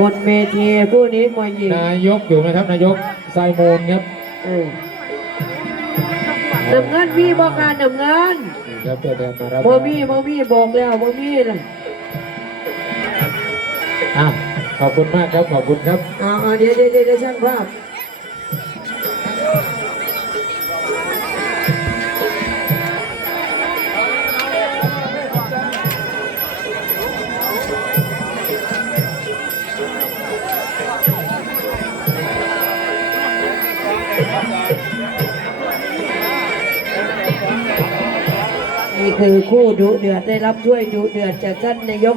บนเวทีผู้นี้มวยหญิงนายกอยู่ไหมครับ นายกไซโมนครับเออน้ำเงินมีบอกการน้ำเงินนี่ครับตัวแทนมารับบ่มีบ่มีบอกแล้วบ่มีเลยอะขอบคุณมากครับ ขอบคุณครับเอาเอาเดี๋ยวเดี๋ยวเดี๋ยวช่างภาพ คือคู่ดุเดือดได้รับถ้วยดุเดือดจากท่านนายก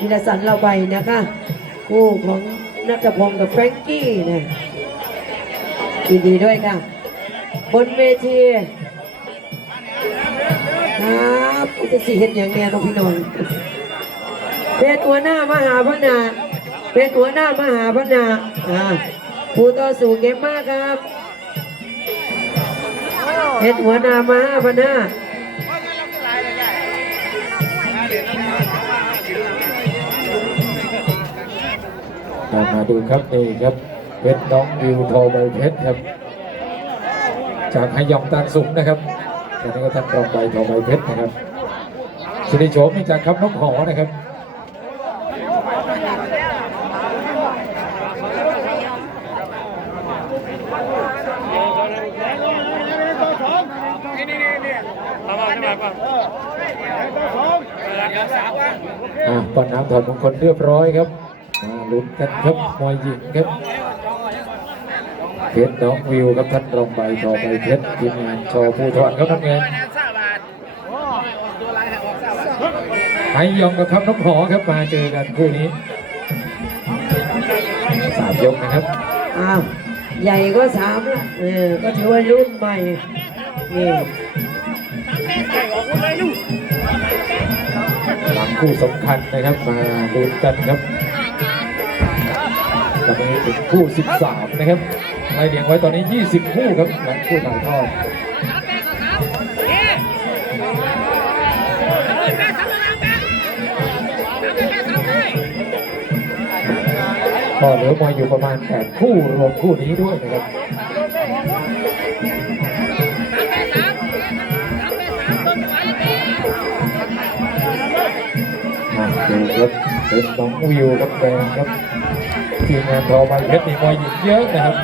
วิรสันเราไปนะคะ คู่ของนัทพงศ์กับแฟรงกี้นะยินดีด้วยค่ะ บนเวทีครับจะสีเห็นอย่างแน่น้องพี่น้องเป็นหัวหน้ามหาพนาเป็นหัวหน้ามหาพนาอ่าผู้ต่อสู้เก่งมากครับเป็นหัวหน้ามหาพนา มมาดูครับนี่ครับเพชรน้องวิวโทรใบเพชรครับ จากฮยองตานสุงนะครับตอนนี้ก็ท่านรองใบโทรใบเพชรนะครับสิริโฉมนี่จากคำนกหอนะครับอ่าป้อนน้ำถอดมงคลเรียบร้อยครับมา ลุ้นกันครับมวยหญิงครับเพชรน้องวิวครับท่านรองใบทอใบเพชรทีมงานชอผู้ถอดครับท่านเงินไฮยองกับครับนกหอครับมาเจอกันคู่นี้สามยกนะครับอ้าวใหญ่ก็สามละเออก็ถือว่ารุ่นใหม่นี่หลังคู่สำคัญนะครับมาลุ้นกันครับ ตอนนี้ถึงคู่ 13 นะครับไล่เรียงไว้ตอนนี้ 20 คู่ครับหลังคู่ถ่ายทอดก็เหลือมวยอยู่ประมาณ 8 คู่รวมคู่นี้ด้วยนะครับดูครับเป็นน้องวิวครับแดงครับ ทีมงานทอใบเพชรนี่มวยหญิงเยอะนะครับ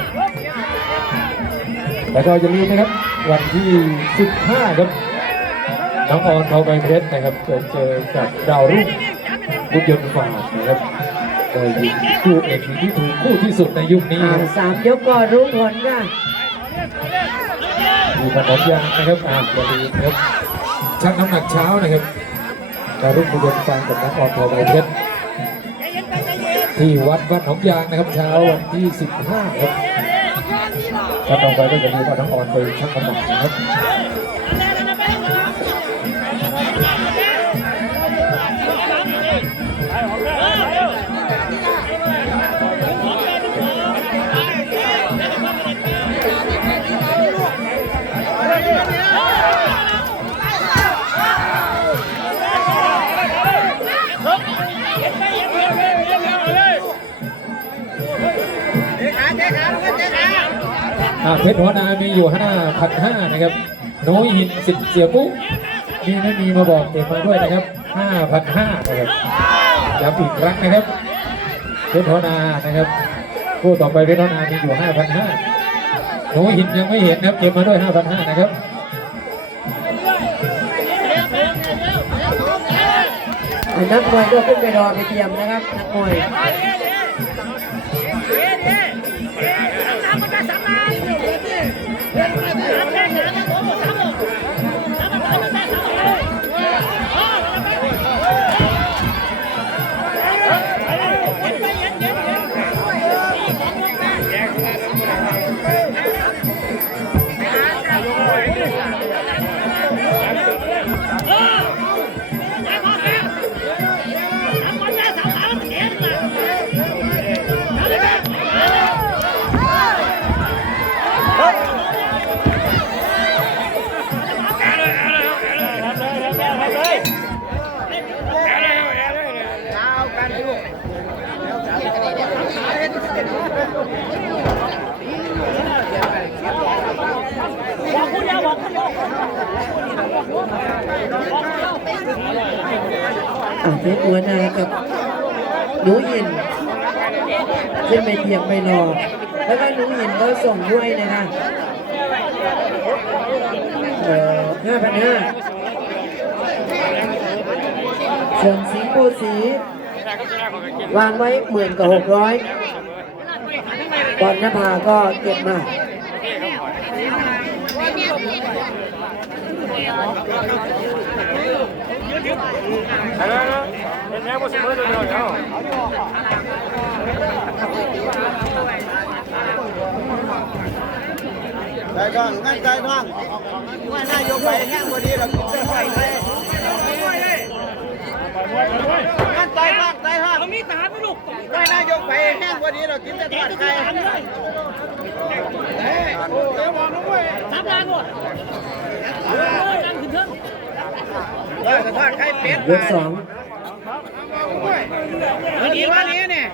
แล้วก็อย่าลืมนะครับวันที่ 15 ครับน้องออนทอใบเพชรนะครับเจอเจอกับดาวรุ่งบุญยนต์ฝากนะครับโดยยิงคู่เอกยิงที่ถูกคู่ที่สุดในยุคนี้อ่าสามยกก็รู้ผลค่ะมีขนมยางนะครับอ่าอย่าลืมครับชั่งน้ำหนักเช้านะครับดาวรุ่งบุญยนต์ฝากกับน้องออนทอใบเพชร ที่วัดวัดหนองยางนะครับเช้าวันที่ 15 ครับถ้าต่อไปก็จะมีว่าน้องออนไปชั่งน้ำหนักนะครับ อ่าเพชรหัวนามีอยู่5,500นห้านะครับโน้ยหินสิทธิ์เสียปุ๊มีไม่มีมาบอกเก็บมาด้วยนะครับ5,500นะครับย้ำอีกครั้งนะครับเพชรหัวนานะครับคู่ต่อไปเพชรหัวนามีอยู่5,500โน้ยหินยังไม่เห็นนะครับเก็บมาด้วย5,500นห้านะครับนักมวยก็ขึ้นไปรอไปเตรียมนะครับนักมวย อะเพชรหัวนากับหนูอินขึ้นไปเทียงไปรอ แล้วก็หนูอินก็ส่งด้วยนะคะเอ่อห้าพันห้าส่วนสีโพสี วางไว้หมื่นกับหกร้อยบอลนภาก็เก็บมา เป็นแม่ก็เสมอเลยเนาะ ใจท้องงั้นใจท้องว่านายกไปแห้งพอดีเรากินได้ไฟเลยงั้นใจท้องใจท้องมีทหารไหมลูกว่านายกไปแห้งพอดีเรากินได้ทอดไข่เดี๋ยวบอกด้วยทำงานหมด เออจะทอดไข่เป็ดยกสองวันนี้วันนี้เนี่ย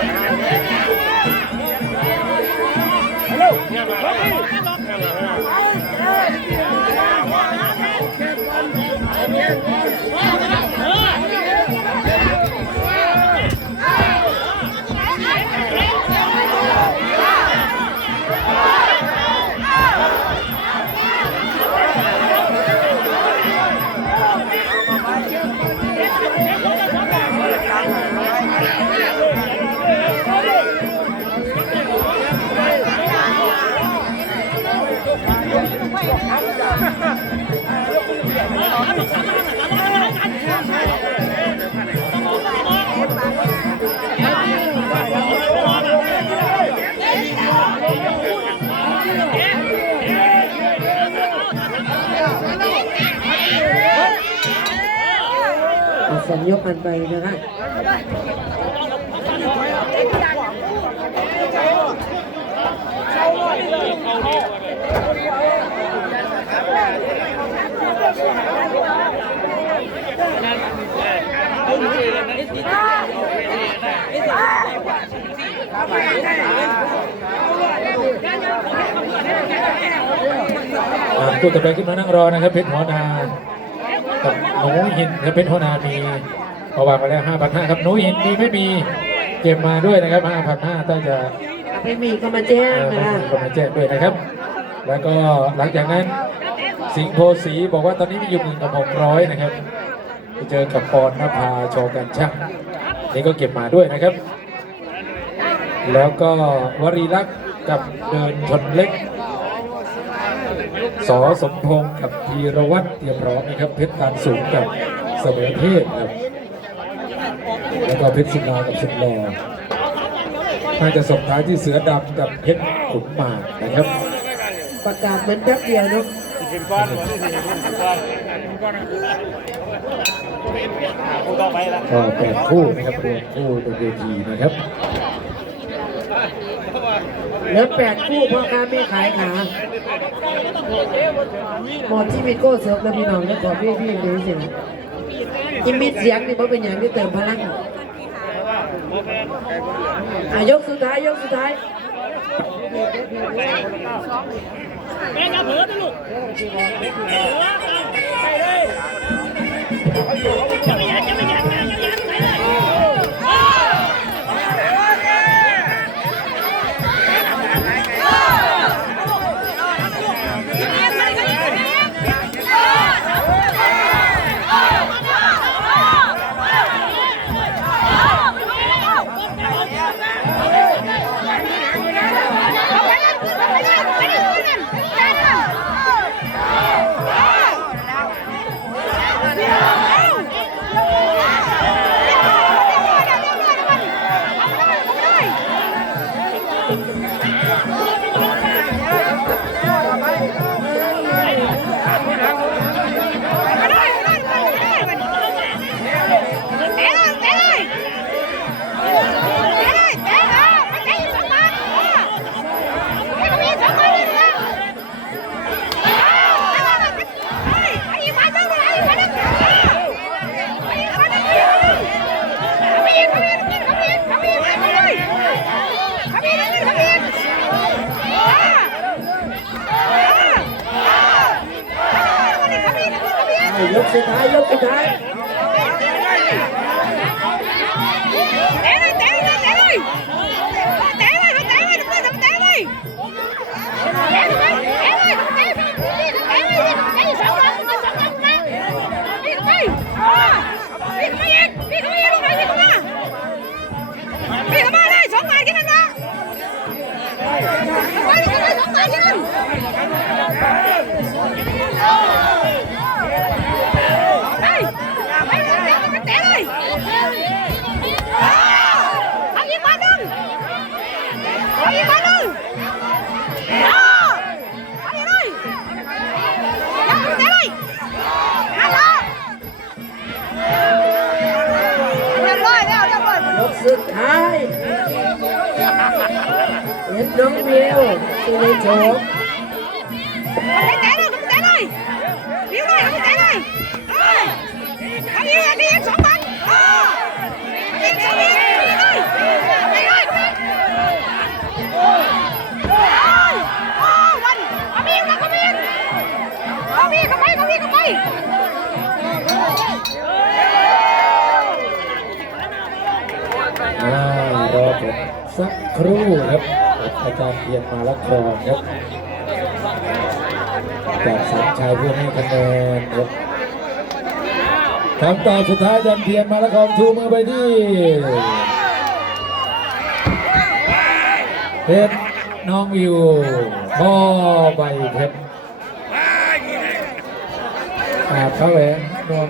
เสองยกกันไปนะคะอ่า ตัวต่อไปขึ้นมานั่งรอนะครับเพชรหัวนากับหนูหินครับเพชรหัวนามีเอาวางไปแล้วห้าพันห้าครับหนูหินมีไม่มีเก็บมาด้วยนะครับห้าพันห้าถ้าจะไม่มีก็มาแจ้งเอ่อนะคะมีคนมาแจ้งด้วยนะครับ แล้วก็หลังจากนั้นสิงห์โพสีบอกว่าตอนนี้มีอยู่หมื่นกับหกร้อยนะครับไปเจอกับปอนนภาโชว์กันช่างนี่ก็เก็บมาด้วยนะครับ แล้วก็วรีรักษ์กับเดินชนเล็ก สอสมพงศ์กับธีรวัตรเตรียมพร้อมนะครับเพชรตานสูงกับเสมอเทพครับแล้วก็เพชรสุนากับสุดหล่อน่าจะส่งท้ายที่เสือดำกับเพชรขุนหมากนะครับ ประกาศเหมือนแป๊บเดียวเนาะขึ้นก้อนขึ้นก้อนขึ้นก้อนคู่ต่อไปละก็แปดคู่นะครับรวมคู่บนเวทีนะครับ เหลือแปดคู่พ่อค้าไม่ขายขาหมดที่มิโก้เสิร์ฟแล้วพี่น้องแล้วขอพี่พี่ดูสิกิมิดเสียงนี่เพราะเป็นอย่างที่เติมพลังอะยกสุดท้ายยกสุดท้ายแม่จะเผือนะลูกไปเลยจะไม่ยันจะไม่ยั น้องเมียวสุริโฉมเอาไปเตะเลยเอาไปเตะเลยเรียบร้อยเอาไปเตะเลยเอาเอาอีกอันนี้อีกสองบาทเออาอีกสองบาทเอาไปเลยเอาไปเลยเอาเอาวันเอาไปอีกเอาไปอีกเอาไปอีกเอาไปเอาไปเอาไปอ่ารอผมสักครู่ครับ อาจารย์เพียรมาละครครับจากสามชายเพื่อให้คะแนนครับคำตอบสุดท้ายอาจารย์เพียรมาละครชูมือไปที่เพชรน้องวิวพ่อใบเพชรอาบเขาแหวนนวม